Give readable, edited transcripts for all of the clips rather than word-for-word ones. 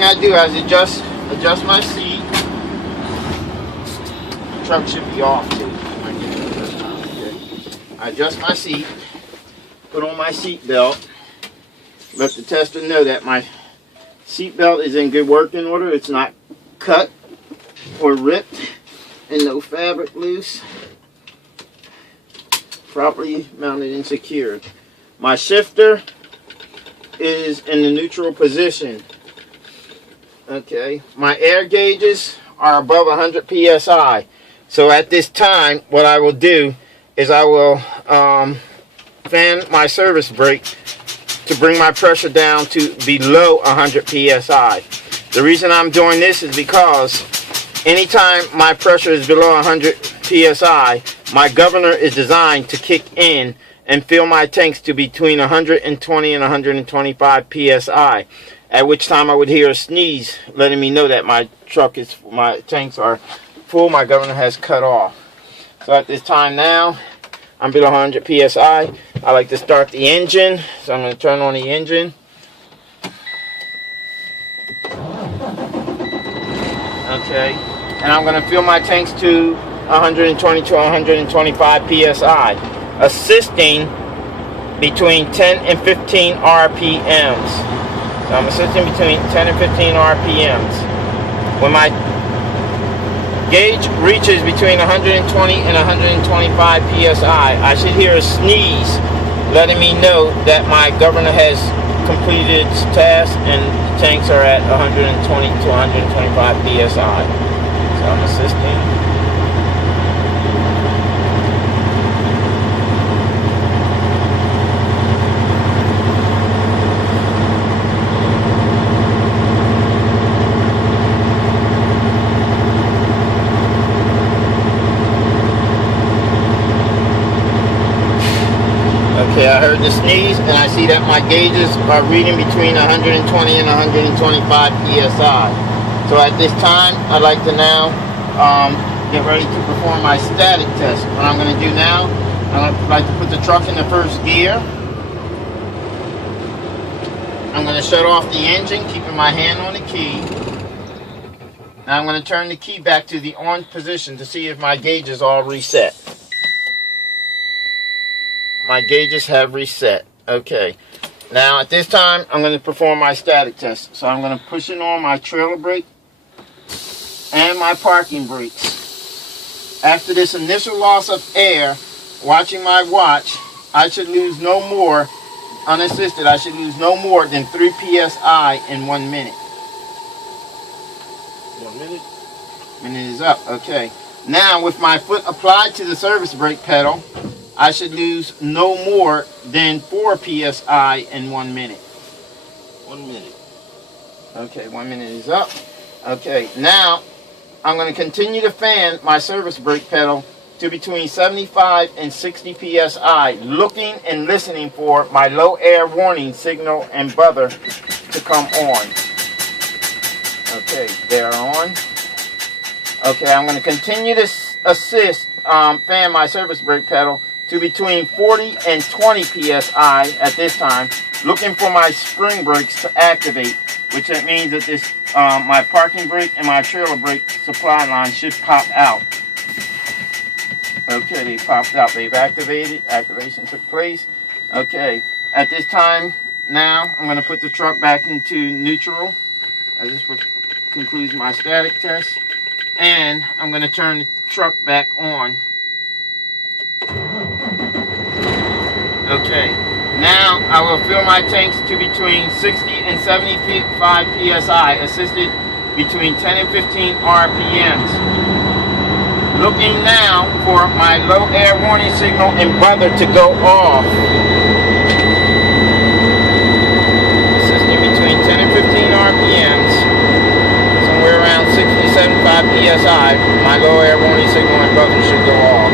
I do is adjust my seat. The truck should be off too. I adjust my seat, put on my seat belt, let the tester know that my seat belt is in good working order. It's not cut or ripped and no fabric loose. Properly mounted and secured. My shifter is in the neutral position. Okay, my air gauges are above 100 psi. So at this time, what I will do is I will fan my service brake to bring my pressure down to below 100 psi. The reason I'm doing this is because anytime my pressure is below 100 psi, my governor is designed to kick in and fill my tanks to between 120 and 125 psi. At which time I would hear a sneeze letting me know that my tanks are full, my governor has cut off. So at this time now, I'm below 100 psi. I like to start the engine, so I'm going to turn on the engine. Okay, and I'm going to fill my tanks to 120 to 125 psi, assisting between 10 and 15 RPMs. So I'm assisting between 10 and 15 RPMs. When my gauge reaches between 120 and 125 psi, I should hear a sneeze letting me know that my governor has completed its task and the tanks are at 120 to 125 psi. So I'm assisting. Okay, I heard the sneeze, and I see that my gauges are reading between 120 and 125 psi. So at this time, I'd like to now get ready to perform my static test. What I'm going to do now, I'd like to put the truck in the first gear. I'm going to shut off the engine, keeping my hand on the key. Now I'm going to turn the key back to the on position to see if my gauge is all reset. My gauges have reset. Okay. Now at this time, I'm going to perform my static test. So I'm going to push it on my trailer brake and my parking brakes. After this initial loss of air, watching my watch, I should lose no more, unassisted, I should lose no more than 3 psi in 1 minute. 1 minute? Minute is up. Okay. Now with my foot applied to the service brake pedal, I should lose no more than 4 psi in 1 minute. 1 minute. Okay, 1 minute is up. Okay, now I'm going to continue to fan my service brake pedal to between 75 and 60 psi, looking and listening for my low air warning signal and buzzer to come on. Okay, they're on. Okay, I'm going to continue to fan my service brake pedal to between 40 and 20 psi at this time, looking for my spring brakes to activate, which that means that this my parking brake and my trailer brake supply line should pop out. Okay, they popped out. They've activated. Activation took place. Okay, at this time now, I'm going to put the truck back into neutral, as this concludes my static test, and I'm going to turn the truck back on. Okay, now I will fill my tanks to between 60 and 75 psi, assisted between 10 and 15 RPMs. Looking now for my low air warning signal and buzzer to go off. Assisting between 10 and 15 RPMs, somewhere around 60 to 75 psi, my low air warning signal and buzzer should go off.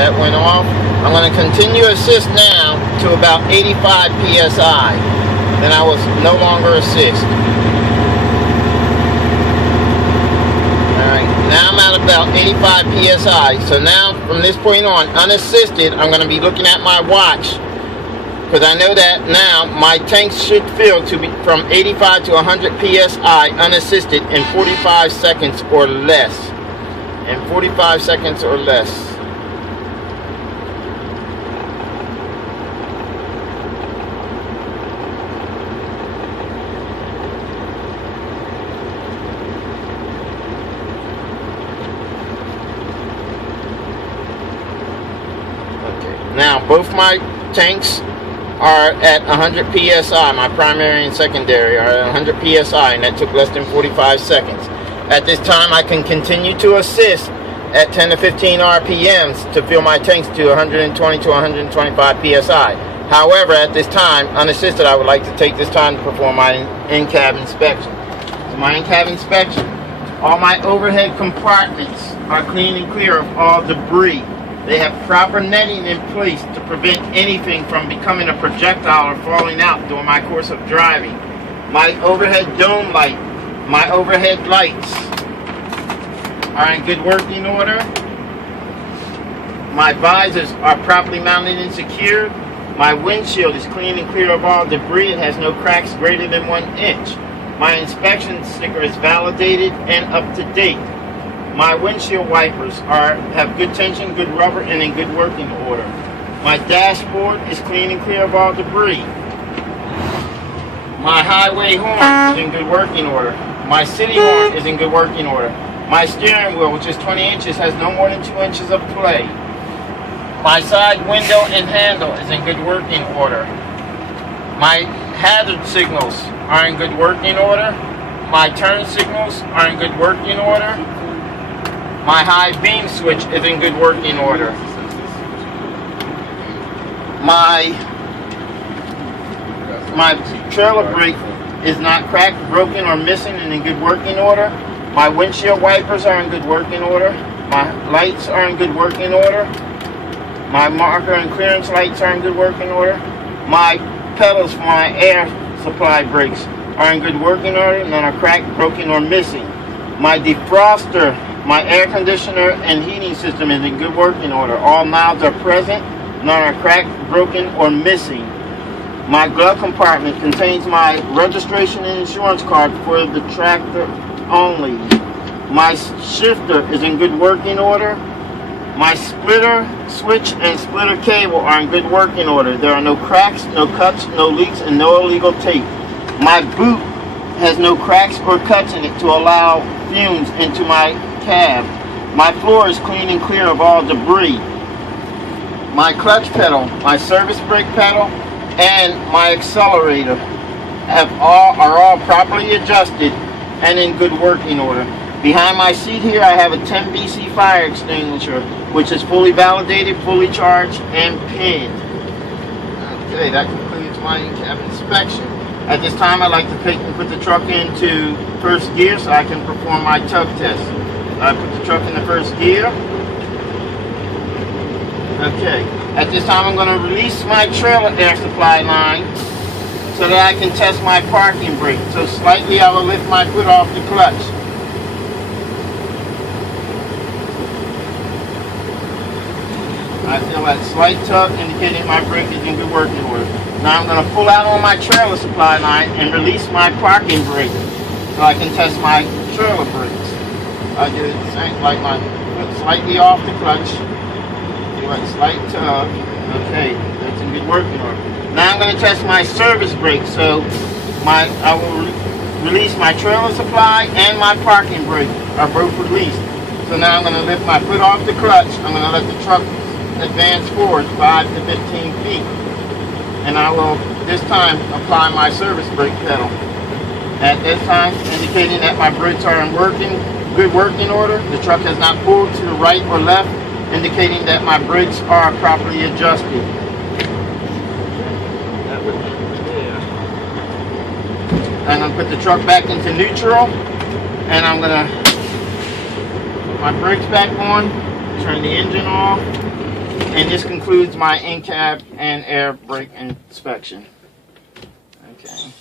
that went off. I'm going to continue assist now to about 85 psi. Then I will no longer assist. Alright, now I'm at about 85 psi. So now from this point on, unassisted, I'm going to be looking at my watch, because I know that now my tanks should fill to be from 85 to 100 psi unassisted in 45 seconds or less. In 45 seconds or less. Now, both my tanks are at 100 psi. My primary and secondary are at 100 psi, and that took less than 45 seconds. At this time, I can continue to assist at 10 to 15 RPMs to fill my tanks to 120 to 125 psi. However, at this time, unassisted, I would like to take this time to perform my in-cab inspection. So my in-cab inspection, all my overhead compartments are clean and clear of all debris. They have proper netting in place to prevent anything from becoming a projectile or falling out during my course of driving. My overhead dome light, my overhead lights are in good working order. My visors are properly mounted and secured. My windshield is clean and clear of all debris. It has no cracks greater than 1 inch. My inspection sticker is validated and up to date. My windshield wipers have good tension, good rubber, and in good working order. My dashboard is clean and clear of all debris. My highway horn is in good working order. My city horn is in good working order. My steering wheel, which is 20 inches, has no more than 2 inches of play. My side window and handle is in good working order. My hazard signals are in good working order. My turn signals are in good working order. My high beam switch is in good working order. My trailer brake is not cracked, broken, or missing and in good working order. My windshield wipers are in good working order. My lights are in good working order. My marker and clearance lights are in good working order. My pedals for my air supply brakes are in good working order. None are cracked, broken, or missing. My defroster, my air conditioner and heating system is in good working order. All knobs are present. None are cracked, broken, or missing. My glove compartment contains my registration and insurance card for the tractor only. My shifter is in good working order. My splitter, switch, and splitter cable are in good working order. There are no cracks, no cuts, no leaks, and no illegal tape. My boot has no cracks or cuts in it to allow fumes into my cab. My floor is clean and clear of all debris. My clutch pedal, my service brake pedal, and my accelerator are all properly adjusted and in good working order. Behind my seat here, I have a 10 BC fire extinguisher, which is fully validated, fully charged, and pinned. Okay, that concludes my in-cab inspection. At this time, I'd like to put the truck into first gear so I can perform my tug test. I put the truck in the first gear. Okay, at this time I'm going to release my trailer air supply line so that I can test my parking brake. So slightly I will lift my foot off the clutch. I feel that slight tug indicating my brake is in good working order. Now I'm going to pull out on my trailer supply line and release my parking brake so I can test my trailer brakes. I do the same, like my foot slightly off the clutch. Do a slight tug. Okay, that's in good working order. Now I'm going to test my service brake. So I will release my trailer supply and my parking brake are both released. So now I'm going to lift my foot off the clutch. I'm going to let the truck advance forward 5 to 15 feet. And I will this time apply my service brake pedal. At this time, indicating that my brakes are in good working order. The truck has not pulled to the right or left, indicating that my brakes are properly adjusted. I'm going to put the truck back into neutral, and I'm going to put my brakes back on, turn the engine off. And this concludes my Incab and air brake inspection. Okay.